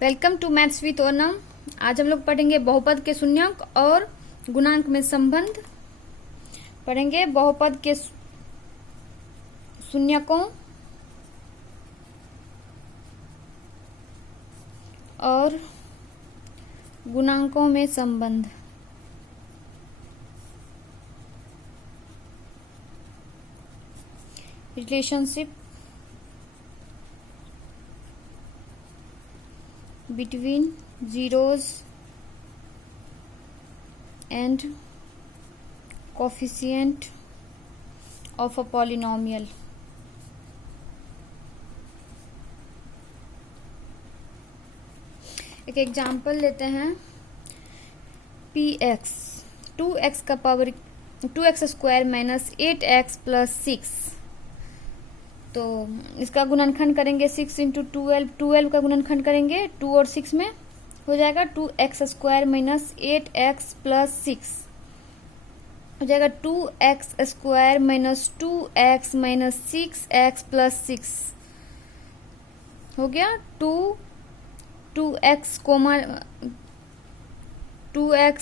Welcome to maths with Onam. आज हम लोग पढ़ेंगे बहुपद के शून्यक और गुणांक में संबंध। पढ़ेंगे बहुपद के शून्यकों और गुणांकों में संबंध। Relationship between zeros and coefficient of a polynomial। एक एग्जाम्पल लेते हैं। px 2x का power 2x square minus 8x plus 6। तो इसका गुणनखंड करेंगे 6 इंटू 12 का गुणनखंड करेंगे 2 और 6 में हो जाएगा 2x square minus 8x plus 6 हो जाएगा 2x square minus 2x minus 6x plus 6 हो गया 2x coma 2x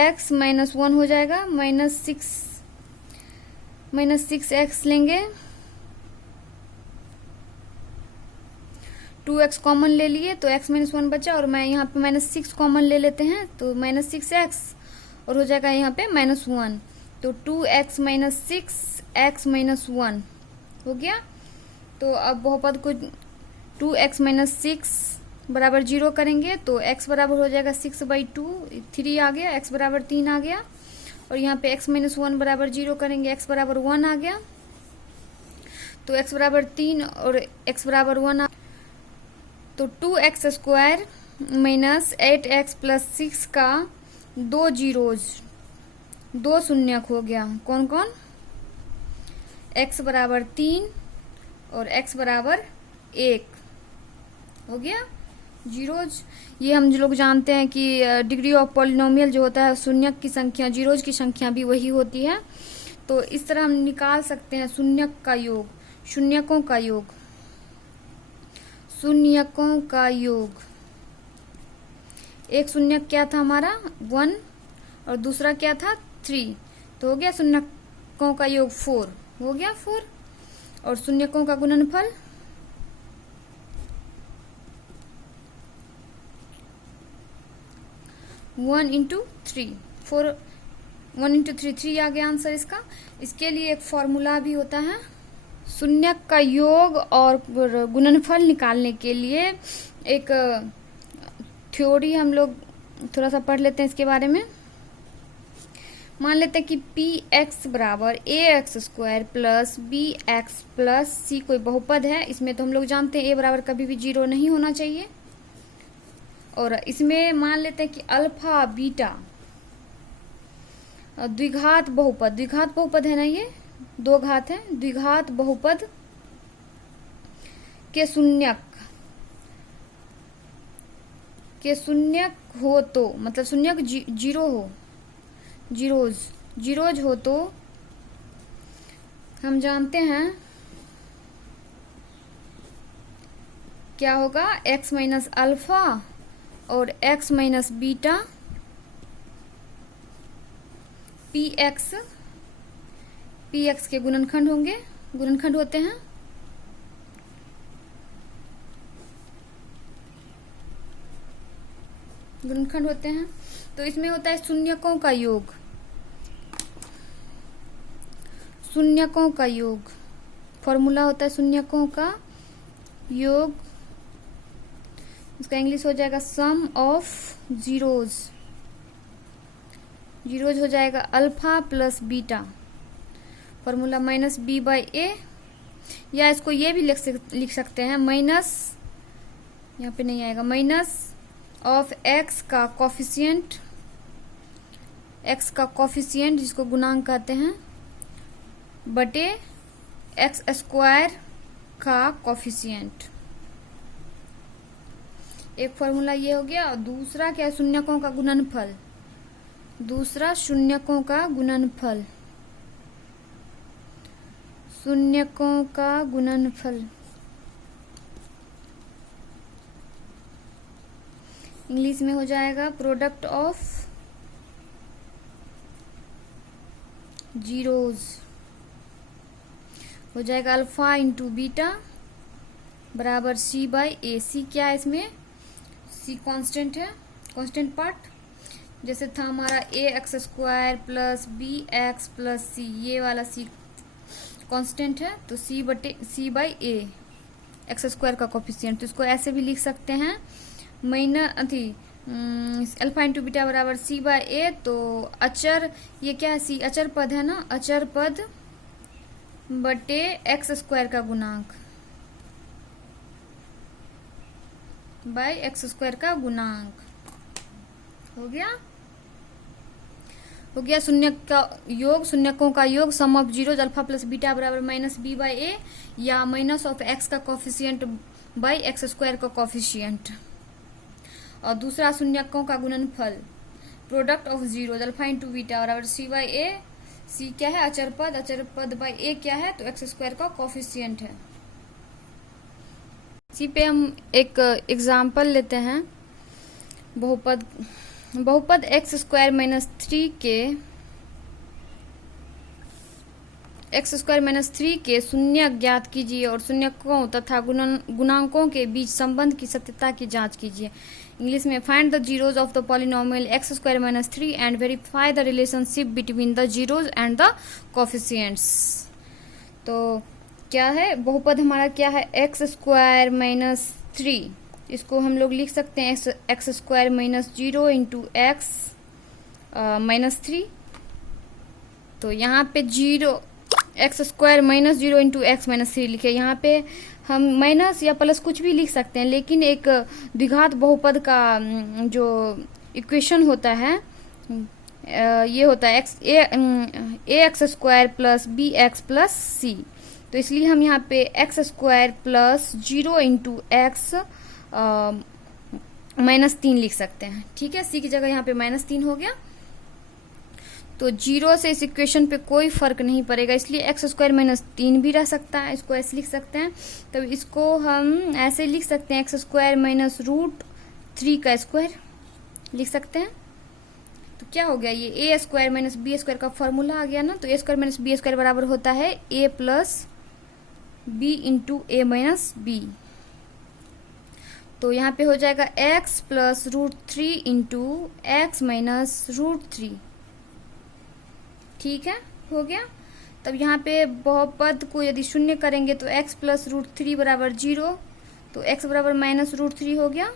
x minus 1 हो जाएगा माइनस 6x लेंगे 2x कॉमन ले लिए तो x माइनस 1 बचा और मैं यहाँ पे माइनस 6 कॉमन ले लेते हैं तो माइनस 6x और हो जाएगा यहाँ पे माइनस 1 तो 2x माइनस 6x माइनस 1 हो गया। तो अब बहुपद को 2x माइनस 6 बराबर 0 करेंगे तो x बराबर हो जाएगा 6/2 3 आ गया, x बराबर 3 आ गया और यहाँ पे x माइनस 1 बराबर 0 करेंगे x बराबर 1 आ गया तो x बराबर 3 और x बराबर 1 तो 2x square minus 8x plus 6 का दो शून्यक हो गया। कौन कौन? x बराबर 3 और x बराबर 1 हो गया जीरोज। ये हम जो लोग जानते हैं कि डिग्री ऑफ पॉलिनोमियल जो होता है शून्यक की संख्या जीरोज की संख्या भी वही होती है। तो इस तरह हम निकाल सकते हैं शून्यक का योग, शून्यकों का योग, शून्यकों का योग। एक शून्यक क्या था हमारा 1 और दूसरा क्या था 3 तो हो गया शून्यकों का योग 4 हो गया 4 और शून्यकों का गुणनफल 1 इंटू 3 4 1 इंटू 3 आ गया आंसर इसका। इसके लिए एक फॉर्मूला भी होता है शून्यक का योग और गुणनफल निकालने के लिए। एक थ्योरी हम लोग थोड़ा सा पढ़ लेते हैं इसके बारे में। मान लेते हैं कि px बराबर ax square plus bx plus c कोई बहुपद है। इसमें तो हम लोग जानते हैं a बराबर कभी भी 0 नहीं होना चाहिए और इसमें मान लेते हैं कि अल्फा बीटा द्विघात बहुपद है ना, ये 2 घात है, द्विघात बहुपद के शून्यक हो तो मतलब शून्यक जीरोज हो तो हम जानते हैं क्या होगा x माइनस अल्फा और x माइनस बीटा px के गुणनखंड होंगे, गुणनखंड होते हैं। गुणनखंड होते हैं तो इसमें होता है शून्यकों का योग, शून्यकों का योग। फॉर्मूला होता है शून्यकों का योग, इसका इंग्लिश हो जाएगा सम ऑफ जीरोज। जीरोज हो जाएगा alpha plus beta, formula minus b by a, या इसको ये भी लिख सकते हैं माइनस, यहाँ पे नहीं आएगा, माइनस ऑफ x का कोफिशिएंट जिसको गुणांक कहते हैं बटे x स्क्वायर का कोफिशिएंट। एक फॉर्मूला ये हो गया और दूसरा क्या है शून्यकों का गुणनफल, दूसरा शून्यकों का गुणनफल, शून्यकों का गुणनफल इंग्लिश में हो जाएगा प्रोडक्ट ऑफ जीरोज हो जाएगा अल्फा इंटू बीटा बराबर सी बाई ए। सी क्या है इसमें, सी कांस्टेंट है, कांस्टेंट पार्ट, जैसे था हमारा ए x square plus b x plus सी, ये वाला सी कांस्टेंट है, तो सी बाई ए एक्स स्क्वायर का कोफिशिएंट, तो इसको ऐसे भी लिख सकते हैं अल्फा इंटू बीटा बराबर सी बाय ए। तो अचर, ये क्या है, सी अचर पद है ना, अचर पद बटे एक्स स्क्वायर का गुणांक बाय एक्स स्क्वायर का गुणांक। हो गया शून्यक का योग, शून्यकों का योग, sum of zeros alpha plus beta बराबर माइनस बी बाई ए, या माइनस ऑफ एक्स का कोफिशिएंट बाई एक्स स्क्वायर का कोफिशिएंट। और दूसरा शून्यकों का गुणनफल product of zeros alpha into beta बराबर सी बाई ए। सी क्या है, अचर पद बाई ए क्या है, तो एक्स स्क्वायर का कोफिशिएंट है। इसी पे हम एक एग्जाम्पल लेते हैं, बहुपद एक्स स्क्वायर माइनस 3 के शून्य ज्ञात कीजिए और शून्यकों तथा गुणांकों के बीच संबंध की सत्यता की जांच कीजिए। इंग्लिश में find the zeros of the polynomial x square minus 3 and verify the relationship between the zeros and the coefficients. तो क्या है, बहुपद हमारा क्या है, एक्स स्क्वायर माइनस 3, इसको हम लोग लिख सकते हैं x square minus 0 into x minus 3। तो यहाँ पे x square minus 0 into x minus 3 लिखे, यहाँ पे हम माइनस या प्लस कुछ भी लिख सकते हैं, लेकिन एक द्विघात बहुपद का जो इक्वेशन होता है ये होता है a x square plus b x plus c. तो इसलिए हम यहाँ पे x square plus 0 into x minus 3 लिख सकते हैं। ठीक है, सी की जगह यहाँ पे माइनस 3 हो गया। तो 0 से इस इक्वेशन पे कोई फर्क नहीं पड़ेगा, इसलिए एक्स स्क्वायर माइनस 3 भी रह सकता है, इसको ऐसे लिख सकते हैं। तो इसको हम ऐसे लिख सकते हैं एक्स स्क्वायर माइनस रूट 3 का स्क्वायर लिख सकते हैं। तो क्या हो गया, ये a square minus b square का फॉर्मूला आ गया ना, तो a square minus b square बराबर होता है a plus b into a minus b. तो यहाँ पे हो जाएगा x plus root 3 into x minus root 3। ठीक है, हो गया। तब यहाँ पे बहुपद को यदि शून्य करेंगे तो x प्लस रूट 3 बराबर 0, तो x बराबर माइनस रूट 3 हो गया,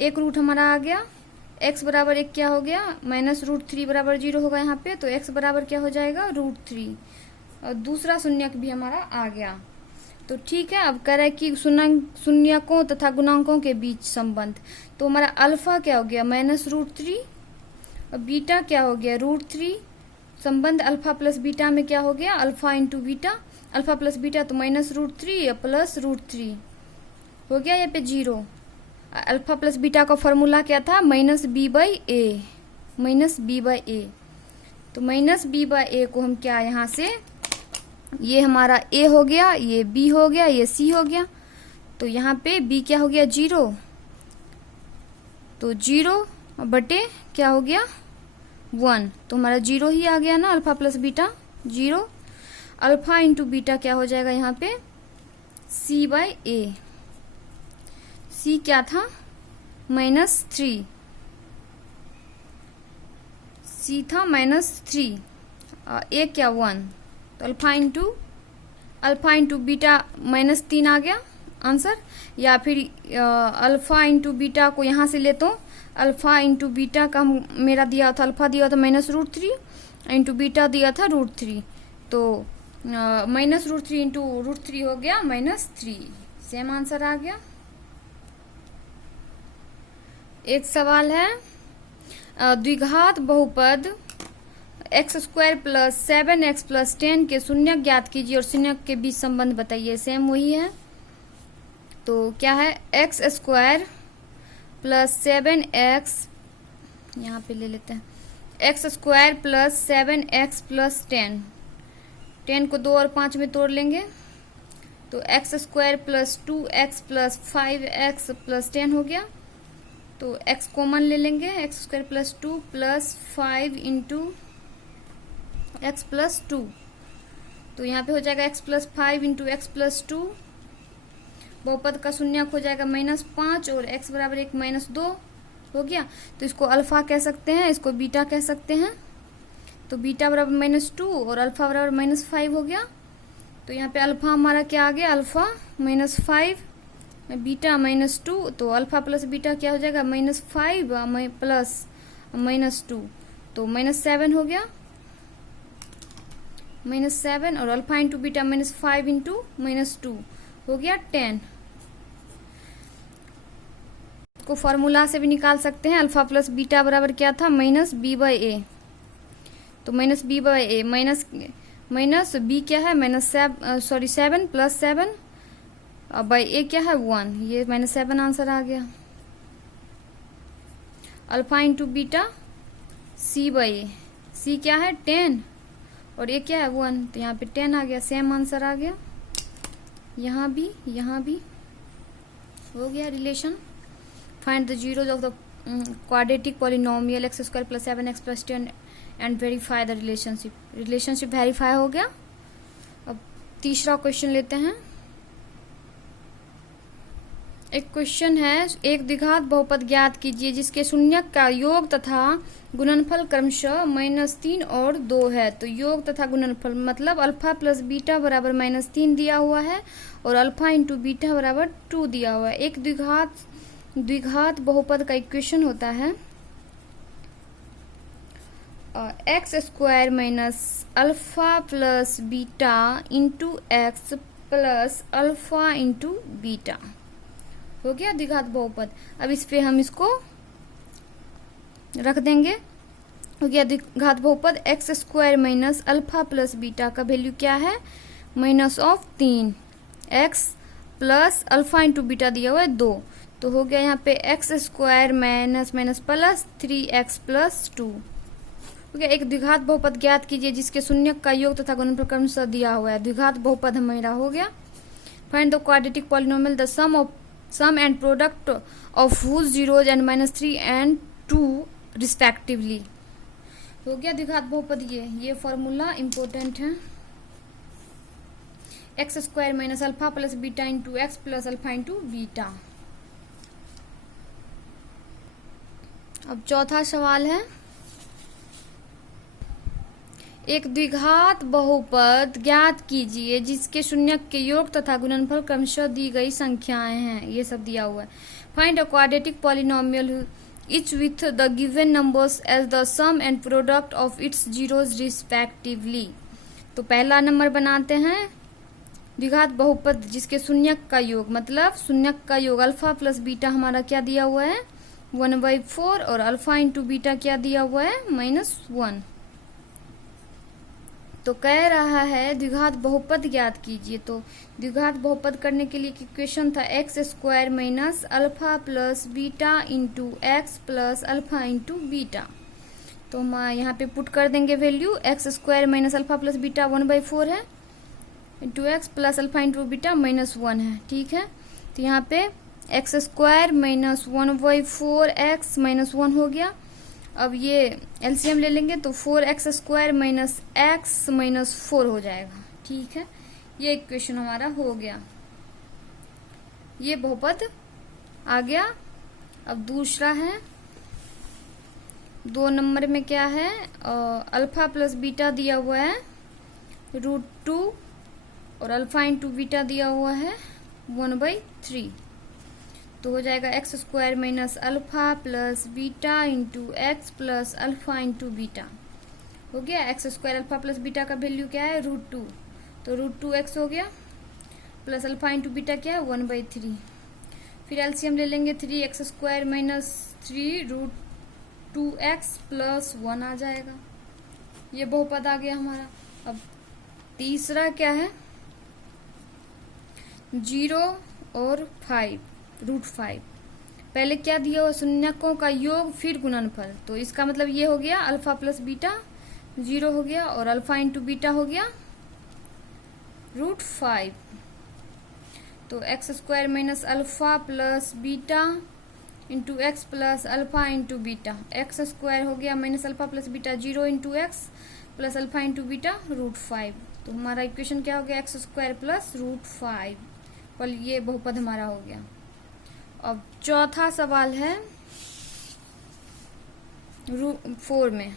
एक रूट हमारा आ गया, x बराबर 1 क्या हो गया, माइनस रूट 3 बराबर 0 होगा यहाँ पे, तो x बराबर क्या हो जाएगा, रूट 3, और दूसरा शून्यक भी हमारा आ गया। तो ठीक है, अब कह रहा है कि शून्यकों तथा गुणांकों के बीच संबंध, तो हमारा अल्फा क्या हो गया, माइनस रूट 3, और बीटा क्या हो गया, रूट 3। संबंध अल्फा प्लस बीटा में क्या हो गया, alpha into beta, alpha plus beta तो माइनस रूट 3 प्लस रूट 3 हो गया, यहाँ पे 0। अल्फा प्लस बीटा का फॉर्मूला क्या था, minus b by a, minus b by a. तो माइनस बी बाई ए को हम क्या, यहाँ से ये हमारा a हो गया, ये b हो गया, ये c हो गया, तो यहाँ पे b क्या हो गया, 0, तो 0 बटे क्या हो गया, 1, तो हमारा 0 ही आ गया ना, alpha plus beta 0। Alpha into beta क्या हो जाएगा यहाँ पे, c बाई ए, c क्या था, माइनस 3, c था माइनस 3, a क्या 1, तो अल्फा इंटू बीटा माइनस 3 आ गया आंसर। या फिर अल्फा इंटू बीटा को यहाँ से ले, तो अल्फा इंटू बीटा का मेरा दिया था, अल्फा दिया था माइनस रूट 3 इंटू बीटा दिया था रूट 3, तो माइनस रूट 3 इंटू रूट 3 हो गया माइनस 3, सेम आंसर आ गया। एक सवाल है, द्विघात बहुपद x square plus 7x plus 10 के शून्यक ज्ञात कीजिए और शून्यक के बीच संबंध बताइए। सेम वही है, तो क्या है, एक्स स्क्वायर प्लस 7x, यहाँ पे ले लेते हैं, x square plus 7x plus 10 को 2 और 5 में तोड़ लेंगे, तो x square plus 2x plus 5x plus 10 हो गया। तो x कॉमन ले लेंगे, x square plus 2 plus 5 into x plus 2। तो यहाँ पे हो जाएगा x plus 5 into x plus 2। बहुपद का शून्यक हो जाएगा -5 और x बराबर 1 -2 हो गया। तो इसको अल्फा कह सकते हैं, इसको बीटा कह सकते हैं। तो बीटा बराबर -2 और अल्फा बराबर -5 हो गया। तो यहाँ पे अल्फा हमारा क्या आ गया, अल्फा -5, बीटा -2। तो अल्फा प्लस बीटा क्या हो जाएगा, -5 प्लस -2, तो -7 हो गया, -7 और अल्फा इंटू बीटा -5 इंटू -2 हो गया 10। को फॉर्मूला से भी निकाल सकते हैं, अल्फा प्लस बीटा बराबर क्या था, -b/a। तो -b/a माइनस b क्या है, -7 प्लस 7 और बाई a क्या है 1, ये -7 आंसर आ गया। Alpha into beta c/a, c क्या है 10 और a क्या है 1, तो यहाँ पे 10 आ गया, सेम आंसर आ गया। यहाँ भी हो गया relation. Find the zeros of the quadratic polynomial x square plus 7x plus 10 and verify the relationship verify हो गया। अब तीसरा क्वेश्चन लेते हैं। एक क्वेश्चन है, एक द्विघात बहुपद ज्ञात कीजिए जिसके शून्यक का योग तथा गुणनफल क्रमशः -3 और 2 है। तो योग तथा गुणनफल मतलब अल्फा प्लस बीटा बराबर -3 दिया हुआ है और अल्फा इंटू बीटा बराबर 2 दिया हुआ है। एक द्विघात बहुपद का इक्वेशन होता है x square minus alpha plus beta into x plus alpha into beta हो गया द्विघात बहुपद। अब इस पे हम इसको रख देंगे, हो गया द्विघात बहुपद x square minus alpha plus beta का वैल्यू क्या है, -3 x plus alpha into beta दिया हुआ है 2। तो हो गया यहाँ पे x square minus plus 3x plus 2 हो गया। एक द्विघात बहुपद ज्ञात कीजिए जिसके शून्यक का योग तथा गुणनफल क्रमशः दिया हुआ है। द्विघात बहुपद हमारा हो गया। Find the quadratic polynomial the sum and product of whose zeros and -3 and 2 respectively हो गया द्विघात बहुपद। ये फॉर्मूला इंपॉर्टेंट है। X square minus alpha plus beta into x plus alpha into beta. अब चौथा सवाल है, एक द्विघात बहुपद ज्ञात कीजिए जिसके शून्यक के योग तथा गुणनफल क्रमशः दी गई संख्याएं हैं। ये सब दिया हुआ है। Find a quadratic polynomial each with the given numbers as the sum and product of its zeros respectively। तो पहला नंबर बनाते हैं द्विघात बहुपद जिसके शून्यक का योग, मतलब शून्यक का योग अल्फा प्लस बीटा हमारा क्या दिया हुआ है 1/4 और अल्फा इंटू बीटा क्या दिया हुआ है -1। तो कह रहा है द्विघात बहुपद ज्ञात कीजिए। तो द्विघात बहुपद करने के लिए इक्वेशन था x square minus alpha plus beta into x plus alpha into beta. तो हम यहाँ पे पुट कर देंगे value, x square minus alpha plus beta 1/4 है into x plus alpha into beta -1 है। ठीक है, तो यहाँ पे एक्स स्क्वायर माइनस 1/4 एक्स -1 हो गया। अब ये एलसीएम ले लेंगे तो 4x स्क्वायर माइनस एक्स -4 हो जाएगा। ठीक है, ये इक्वेशन हमारा हो गया, ये बहुपद आ गया। अब दूसरा है, 2 नंबर में क्या है, अल्फा प्लस बीटा दिया हुआ है √2 और अल्फा इंटू बीटा दिया हुआ है 1/3। तो हो जाएगा x square minus alpha plus beta into x plus alpha into beta हो गया। X square alpha plus beta का वैल्यू क्या है √2, तो √2x हो गया प्लस अल्फा इंटू बीटा क्या है 1/3। फिर एलसीएम ले लेंगे, 3x square minus 3 √2x plus 1 आ जाएगा। ये बहुपद आ गया हमारा। अब तीसरा क्या है, 0 और 5 √5। पहले क्या दिया हुआ, शून्यकों का योग फिर गुणनफल। तो इसका मतलब ये हो गया अल्फा प्लस बीटा 0 हो गया और अल्फा इंटू बीटा हो गया √5। तो x square minus alpha plus beta into x plus alpha into beta, x square हो गया minus alpha plus beta 0 into x plus alpha into beta √5। तो हमारा इक्वेशन क्या हो गया, एक्स स्क्वायर प्लस √5। और ये बहुपद हमारा हो गया। अब चौथा सवाल है 4 में,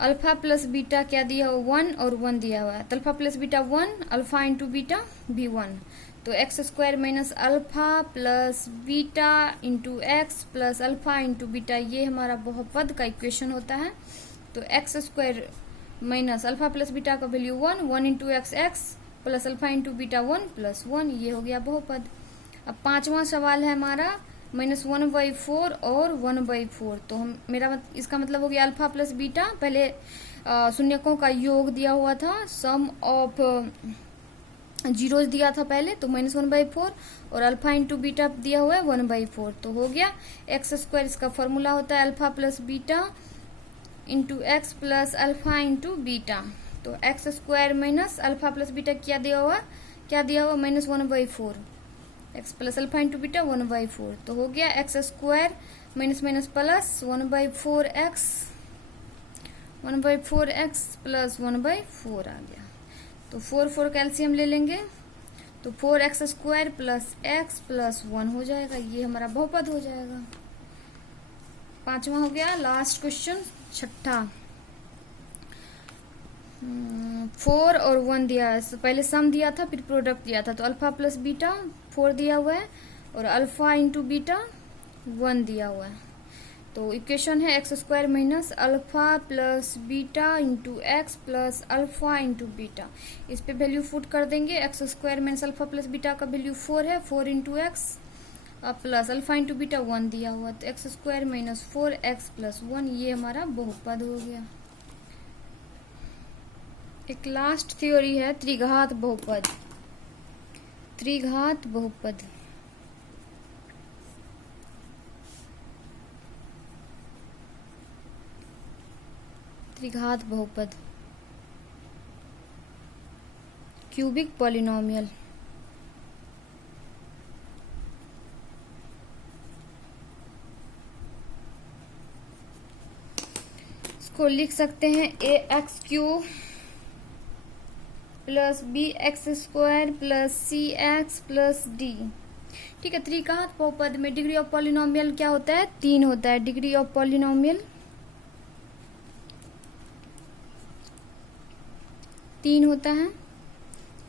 अल्फा प्लस बीटा क्या दिया हुआ 1 और 1 दिया हुआ है। तो alpha plus beta 1, alpha into beta भी 1। तो x square minus alpha plus beta into x plus alpha into beta, ये हमारा बहुपद का इक्वेशन होता है। तो x square minus alpha plus beta का value 1, 1 into x x plus alpha into beta 1 plus 1, ये हो गया बहुपद। अब पांचवा सवाल है हमारा -1/4 और 1/4। तो हम इसका मतलब हो गया अल्फा प्लस बीटा, पहले शून्यकों का योग दिया हुआ था, सम ऑफ जीरोज दिया था पहले, तो -1/4 और अल्फा इंटू बीटा दिया हुआ है 1/4। तो हो गया एक्स स्क्वायर, इसका फॉर्मूला होता है alpha plus beta into x plus alpha into beta. तो x square minus alpha plus beta क्या दिया हुआ -1/4, x plus alpha into beta 1/4। तो हो गया x square minus minus plus 1/4x plus 1/4 आ गया। तो 4 कैल्शियम ले लेंगे, तो 4x square plus x plus 1 हो जाएगा, ये हमारा बहुपद हो जाएगा। पांचवा हो गया। लास्ट क्वेश्चन छठा, 4 और 1 दिया है, पहले सम दिया था फिर प्रोडक्ट दिया था। तो अल्फा प्लस बीटा 4 दिया हुआ है और अल्फा इंटू बीटा 1 दिया हुआ है। तो इक्वेशन है x square minus alpha plus beta into x plus alpha into beta. इस पे वैल्यू पुट कर देंगे, x square minus alpha plus beta का वैल्यू 4 है, 4 into x plus alpha into beta 1 दिया हुआ। तो x square minus 4x plus 1, ये हमारा बहुपद हो गया। एक लास्ट थ्योरी है त्रिघात बहुपद। त्रिघात बहुपद, त्रिघात बहुपद, क्यूबिक पॉलिनोमियल। इसको लिख सकते हैं ax³ plus bx² plus cx plus d। ठीक है, त्रिघात बहुपद में डिग्री ऑफ पॉलिनोमियल क्या होता है, 3 होता है। डिग्री ऑफ पॉलिनोमियल 3 होता है,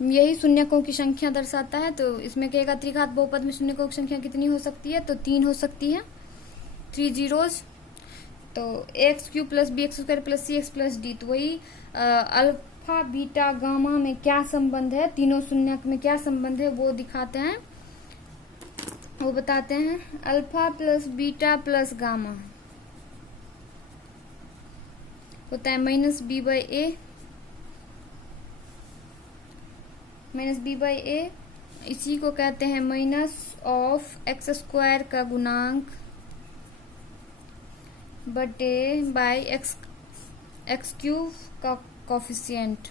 यही शून्यकों की संख्या दर्शाता है। तो इसमें कहेगा त्रिघात बहुपद में शून्यकों की संख्या कितनी हो सकती है, तो 3 हो सकती है, 3 जीरोज। तो ax³ plus bx² plus cx plus d। तो वही अल्फा बीटा गामा में क्या संबंध है, तीनों शून्यक में क्या संबंध है वो दिखाते हैं, वो बताते हैं। Alpha plus beta plus gamma होता है -b/a, इसी को कहते हैं माइनस ऑफ एक्स स्क्वायर का गुणांक बटे बाय x³ का कोफिशिएंट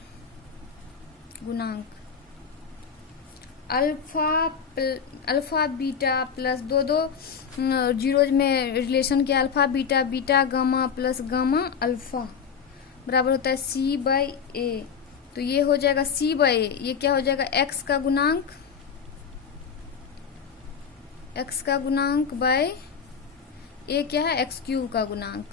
गुणांक। अल्फा बीटा प्लस दो जीरोज में रिलेशन किया, alpha beta beta gamma plus gamma alpha बराबर होता है c/a। तो ये हो जाएगा c/a, ये क्या हो जाएगा x का गुणांक बाय a क्या है, x³ का गुणांक।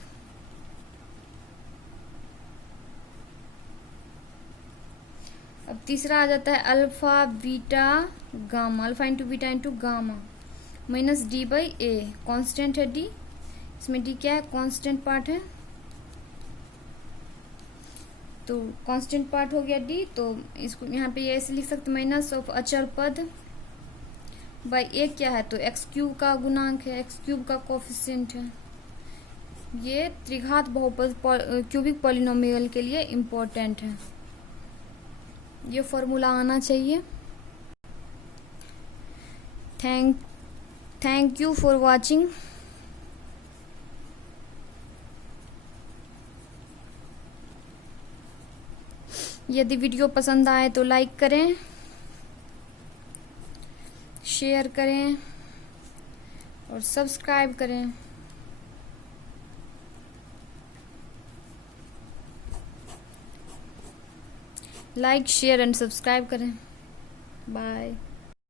अब तीसरा आ जाता है alpha beta gamma, alpha into beta into gamma minus d/a। Constant है d, इसमें d क्या है, कांस्टेंट पार्ट है, तो कांस्टेंट पार्ट हो गया d। तो इसको यहाँ पे ये ऐसे लिख सकते माइनस ऑफ अचर पद बाय a क्या है, तो x³ का गुणांक है, x³ का कोफिशिएंट है। ये त्रिघात बहुपद क्यूबिक पॉलिनोमियल के लिए इम्पोर्टेंट है, ये फॉर्मूला आना चाहिए। Thank you for watching. यदि वीडियो पसंद आए तो लाइक करें, शेयर करें, और सब्सक्राइब करें। लाइक शेयर एंड सब्सक्राइब करें। बाय।